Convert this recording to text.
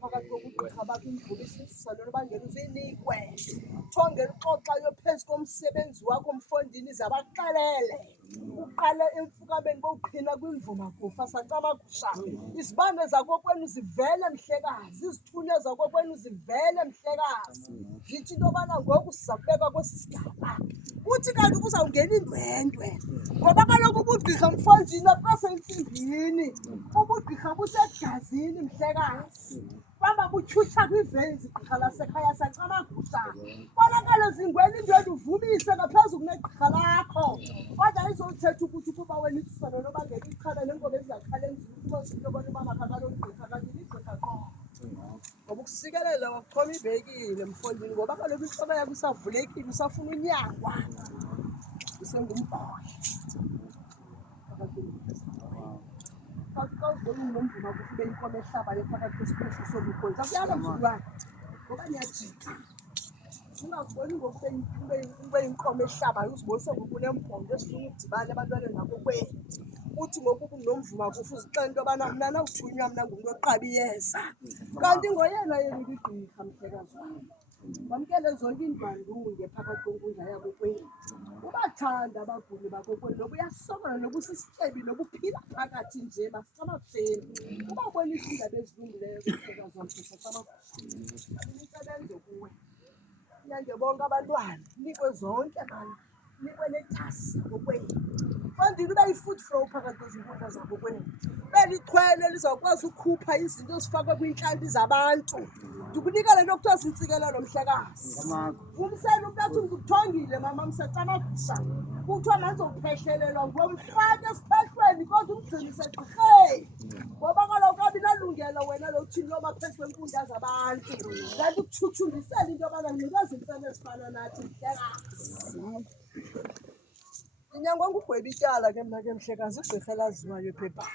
phakathi kokugqirha bakho imvula isisusa lona bangena uzinikwe thongela uxoxayo phezu komsebenzi wakho mfondini zabaxelele uqale emfukameni bowuqhina kwimvuma kufa sacamagusha izibane zakokwenu zivele mhlekazi izithunywa zakokwenu zivele mhlekazi zithi into yobana ngoku siza kubekwa kwesi sigaba uthi kanti kuzawungena indwendwe ngoba kaloku ubugqirha mfondini abukasentsimbiini ubugqirha busegazini mhlekazi bamba butyhutyha kwivenzi gqirha lasekhaya sacamagusha bonakalo zingwena indwendwe uvumise ngaphezu kunegqirha lakho kodwa izothetha ukuthi ukuba wena ithusa lona bangeka iqhala nenkomo ezingakhale enzima ukuthi into yobona uba makakalo gqirha kanti ligqirha qo ngoba ukusikelela wakuthoma ibekile mfondini ngoba kaloku intloko yakho isavulekile usafuna unyangwa usengumbhoyi xa uzibona unomvuma kufube inkomo ehlabayo phakathi kwesiphehlo sobukhozi akuyala mzulwane ngoba niyajika ungakuboni ngokube inkomo ehlabayo uzibonise ngokunembhondo esifuna ukudibana ebantwaneni ngakokwenu uthi ngoku nomvuma kufa uzixela into yobana mna nawuthunywa mna ngumntu oqaba iyeza kanti ngoyena yena uligqirha mhlekazi wam wamkele zonke iindwandunge phakathi kwenkundla yakokwenu ubathanda abaguli bakokwenu noba uyasokola noba usisityebi noba uphila phakathi nje masicamakuhleni ubabonisa iindaba ezilungileyo mhlekazi wam imisebenzi kuwe nyange bonke abantwana nikwe zonke abantu nikwe nethasi ngokwenu fandini ube yi-food flow phakathi kwezinkundla zakokwenu belichwele lizawukwazi ukhupha izinto ezifakwe kwiintlanti zabantu ndikunika le nto kuthiwa zintsikelelo mhlekazi umsele umntu athi ndikuthongile mama msacamagusha kuthiwa mandizowuphehlelelwa ngomfake esiphehlweni kodwa umgcinise gqirheni ngoba kaloku abinalungelo wena lothini loma phezu kwenkundla zabantu kanti kutshutshumbisela into yobana nikwezimfene ezifana nathi mhlekazi inyangwa ngugweba ityala ke mna ke mhlekazi igqirha elaziwayo ephepha